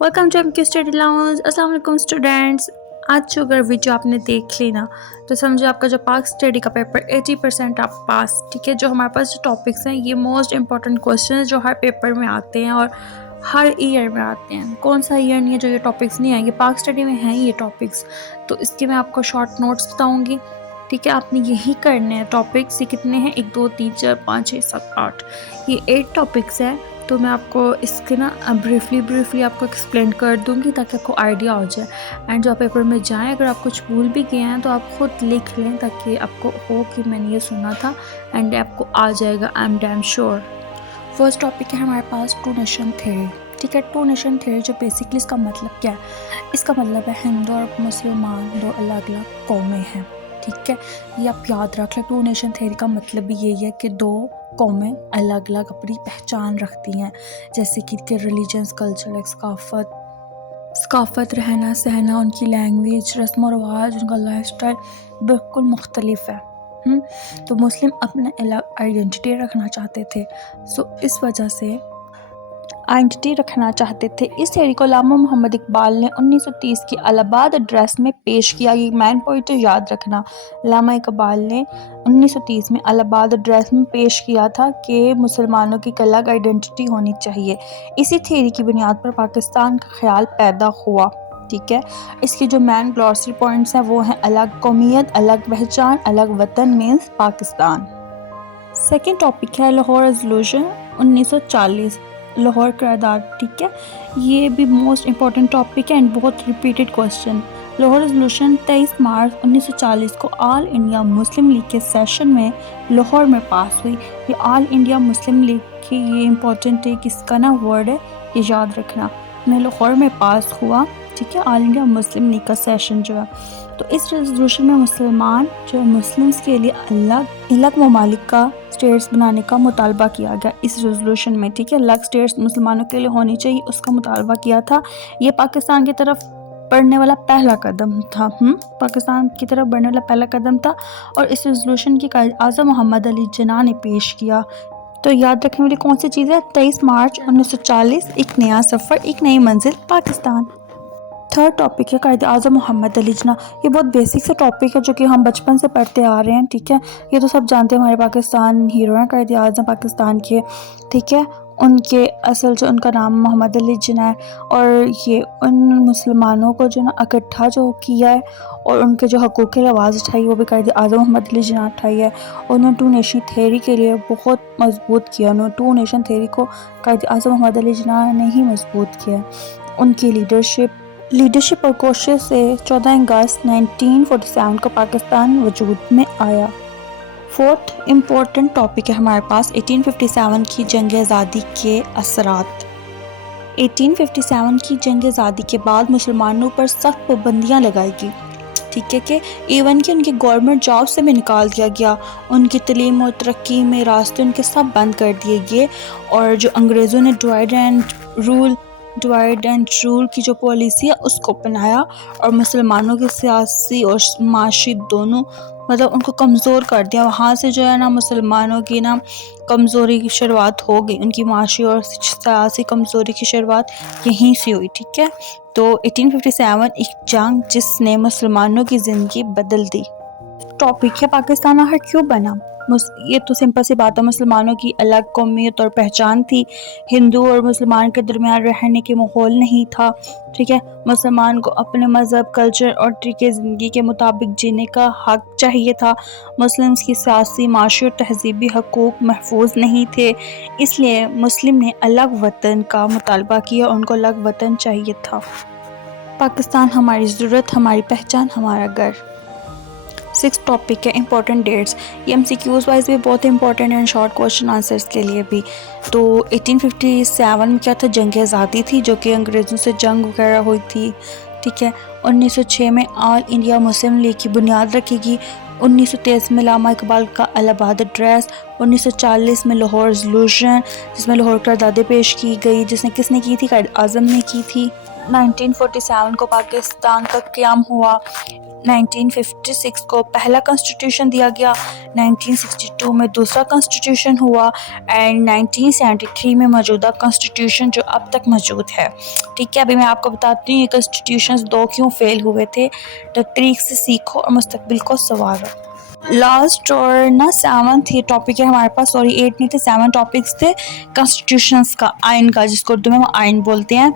Welcome to MK study lounge. अस्सलाम वालेकुम students. आज जो अगर वीडियो आपने देख ली ना तो समझो आपका जो पाक स्टडी का पेपर 80% आप पास। ठीक है, जो हमारे पास जो टॉपिक्स हैं ये मोस्ट इंपॉर्टेंट क्वेश्चन है जो हर पेपर में आते हैं और हर ईयर में आते हैं। कौन सा ईयर नहीं है जो ये टॉपिक्स नहीं आएंगे, पाक स्टडी में हैं ये टॉपिक्स। तो इसके मैं आपको शॉर्ट नोट्स बताऊँगी। ठीक है, आपने यही करने हैं। टॉपिक्स ये कितने हैं? 1 2 3 4 5 6 7 8, ये 8 टॉपिक्स हैं। तो मैं आपको इसके ना ब्रीफली आपको एक्सप्लेन कर दूंगी ताकि आपको आइडिया हो जाए। एंड जो आप पेपर में जाएं, अगर आप कुछ भूल भी गए हैं तो आप खुद लिख लें ताकि आपको हो कि मैंने ये सुना था एंड आपको आ जाएगा। I am damn sure. First topic है हमारे पास टू नेशन थ्योरी। ठीक है, टू नेशन थ्योरी जो बेसिकली इसका मतलब क्या है? इसका मतलब है हिंदू और मुसलमान दो अलग अलग कौमें हैं। ठीक है, ये आप याद रख लें। टू नेशन थ्योरी का मतलब भी यही है कि दो कौमें अलग अलग अपनी पहचान रखती हैं, जैसे कि रिलीजन्स, कल्चर, सकाफत, रहना सहना, उनकी लैंग्वेज, रस्म व रवाज, उनका लाइफस्टाइल बिल्कुल मुख्तलिफ है। तो मुस्लिम अपने अलग आइडेंटिटी रखना चाहते थे। सो इस वजह से आइडेंटिटी रखना चाहते थे। इस थ्योरी को अल्लामा मोहम्मद इकबाल ने 1930 की इलाहाबाद एड्रेस में पेश किया। ये मैन पॉइंट तो याद रखना, अल्लामा इकबाल ने 1930 में इलाहाबाद एड्रेस में पेश किया था कि मुसलमानों की एक अलग आइडेंटिटी होनी चाहिए। इसी थ्योरी की बुनियाद पर पाकिस्तान का ख्याल पैदा हुआ। ठीक है, इसके जो मैन ग्लॉसरी पॉइंट्स हैं वो हैं अलग कौमियत, अलग पहचान, अलग वतन मीन्स पाकिस्तान। सेकेंड टॉपिक है लाहौर रेजोल्यूशन 1940, लाहौर करारदाद। ठीक है, ये भी मोस्ट इम्पॉर्टेंट टॉपिक है एंड बहुत रिपीटेड क्वेश्चन। लाहौर रेजोल्यूशन 23 मार्च 1940 को ऑल इंडिया मुस्लिम लीग के सेशन में लाहौर में पास हुई। ये ऑल इंडिया मुस्लिम लीग की ये इम्पोर्टेंट है, किसका ना वर्ड है, ये याद रखना। मैं लाहौर में पास हुआ। ठीक है, ऑल इंडिया मुस्लिम लीग का सेशन जो है, तो इस रेजोल्यूशन में मुसलमान जो मुस्लिम्स के लिए अलग ममालिक का स्टेट्स बनाने का मुतालबा किया गया इस रेजोल्यूशन में। ठीक है, अलग स्टेट्स मुसलमानों के लिए होनी चाहिए, उसका मुतालबा किया था। ये पाकिस्तान की तरफ बढ़ने वाला पहला कदम था। पाकिस्तान की तरफ बढ़ने वाला पहला कदम था और इस रेजोल्यूशन की कायद आज़म मोहम्मद अली जिन्ना ने पेश किया। तो याद रखने वाली कौन सी चीज़ है? 23 मार्च 1940, एक नया सफ़र, एक नई मंजिल, पाकिस्तान। थर्ड टॉपिक है कायद आज़म मोहम्मद अली जिन्ना। ये बहुत बेसिक सा टॉपिक है जो कि हम बचपन से पढ़ते आ रहे हैं। ठीक है, ये तो सब जानते हैं, हमारे पाकिस्तान हीरो हैं कायद आज़म पाकिस्तान के। ठीक है, उनके असल जो उनका नाम मोहम्मद अली जिन्ना है और ये उन मुसलमानों को जो ना इकट्ठा जो किया है और उनके जो हकूक़ की आवाज़ उठाई वो भी कायद आज़म मोहम्मद अली जिन्ना उठाई है। उन्होंने टू नेशन थ्योरी के लिए बहुत मजबूत किया। उन्होंने टू नेशन थ्योरी को कायद आज़म मोहम्मद अली जिन्ना ने ही मजबूत किया। उनकी लीडरशिप और कोशिश से 14 अगस्त 1947 को पाकिस्तान वजूद में आया। फोर्थ इम्पोर्टेंट टॉपिक है हमारे पास 1857 की जंग आज़ादी के असरात। 1857 की जंग आज़ादी के बाद मुसलमानों पर सख्त पाबंदियाँ लगाई गई। ठीक है, कि इवन कि उनकी गवर्नमेंट जॉब से भी निकाल दिया गया, उनकी तलीम और तरक्की में रास्ते उनके सब बंद कर दिए गए। और जो अंग्रेज़ों ने डिवाइड एंड रूल की जो पॉलिसी है उसको अपनाया और मुसलमानों की सियासी और माशी दोनों मतलब उनको कमज़ोर कर दिया। वहाँ से जो है ना मुसलमानों की ना कमज़ोरी की शुरुआत हो गई, उनकी माशी और सियासी कमज़ोरी की शुरुआत यहीं से हुई। ठीक है, तो 1857 एक जंग जिसने मुसलमानों की ज़िंदगी बदल दी। टॉपिक है पाकिस्तान आखिर क्यों बना? ये तो सिंपल सी बात है, मुसलमानों की अलग कौमियत और पहचान थी। हिंदू और मुसलमान के दरमियान रहने के माहौल नहीं था। ठीक है, मुसलमान को अपने मज़हब, कल्चर और तरीके ज़िंदगी के मुताबिक जीने का हक चाहिए था। मुस्लिम्स की सियासी, माशी और तहजीबी हकूक़ महफूज नहीं थे, इसलिए मुस्लिम ने अलग वतन का मुतालबा किया। उनको अलग वतन चाहिए था। पाकिस्तान हमारी ज़रूरत, हमारी पहचान, हमारा घर। 6 टॉपिक है इंपॉर्टेंट डेट्स। ये MCQs वाइज भी बहुत इंपॉर्टेंट है, शॉर्ट क्वेश्चन आंसर्स के लिए भी। तो 1857 में क्या था? जंग आज़ादी थी जो कि अंग्रेज़ों से जंग वगैरह हुई थी। ठीक है, 1906 में ऑल इंडिया मुस्लिम लीग की बुनियाद रखेगी। 1923 में अल्लामा इकबाल का इलाहाबाद एड्रेस। 1940 में लाहौर रेजोल्यूशन जिसमें लाहौर करारदाद पेश की गई, जिसने किसने की थी? कायद आज़म ने की थी। 1947 को पाकिस्तान का क़याम हुआ। 1956 को पहला कॉन्स्टिट्यूशन दिया गया, 1962 में दूसरा कॉन्स्टिट्यूशन हुआ एंड 1973 में मौजूदा कॉन्स्टिट्यूशन जो अब तक मौजूद है। ठीक है, अभी मैं आपको बताती हूँ ये कॉन्स्टिट्यूशंस 2 क्यों फेल हुए थे। तो तरीक से सीखो और मुस्तकबिल को संवारो। लास्ट और ना 7th ये टॉपिक है हमारे पास, सॉरी 8 नहीं थे, 7 टॉपिक्स थे कॉन्स्टिट्यूशंस का, आइन का, जिसको उर्दू में हम आइन बोलते हैं।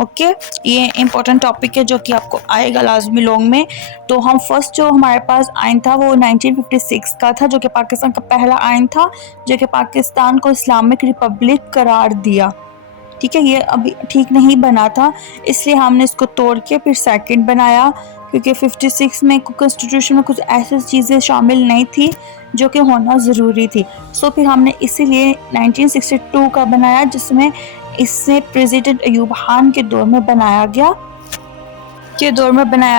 ओके, ये इम्पोर्टेंट टॉपिक है जो कि आपको आएगा लाजमी लॉन्ग में। तो हम फर्स्ट जो हमारे पास आइन था वो 1956 का था, जो कि पाकिस्तान का पहला आइन था जो कि पाकिस्तान को इस्लामिक रिपब्लिक करार दिया। ठीक है, ये अभी ठीक नहीं बना था, इसलिए हमने इसको तोड़ के फिर सेकंड बनाया, क्योंकि 56 में कॉन्स्टिट्यूशन में कुछ ऐसी चीज़ें शामिल नहीं थी जो कि होना ज़रूरी थी। सो फिर हमने इसीलिए 1962 का बनाया, जिसमें इससे प्रेसिडेंट अयूब खान के दौर में बनाया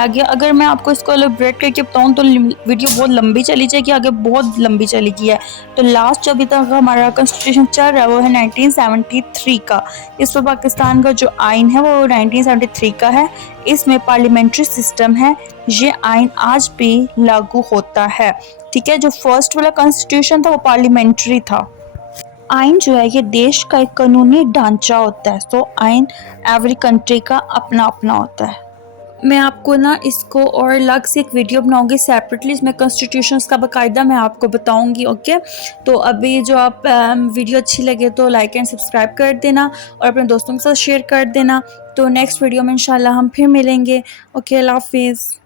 गया अगर मैं आपको इसको एलेबरेट करके बताऊँ तो वीडियो बहुत लंबी चली जाएगी, आगे बहुत लंबी चली गई है। तो लास्ट जो अभी तक हमारा कॉन्स्टिट्यूशन चल रहा है वो है 1973 का। इस पर पाकिस्तान का जो आइन है वो 1973 का है, इसमें पार्लियामेंट्री सिस्टम है, ये आइन आज भी लागू होता है। ठीक है, जो फर्स्ट वाला कॉन्स्टिट्यूशन था वो पार्लियामेंट्री था। आइन जो है ये देश का एक कानूनी ढांचा होता है। सो आइन एवरी कंट्री का अपना अपना होता है। मैं आपको ना इसको और अलग से एक वीडियो बनाऊंगी सेपरेटली, इसमें कॉन्स्टिट्यूशंस का बाकायदा मैं आपको बताऊंगी। ओके, तो अभी जो आप वीडियो अच्छी लगे तो लाइक एंड सब्सक्राइब कर देना और अपने दोस्तों के साथ शेयर कर देना। तो नेक्स्ट वीडियो में इंशाल्लाह हम फिर मिलेंगे। ओके, अल्लाह हाफिज़।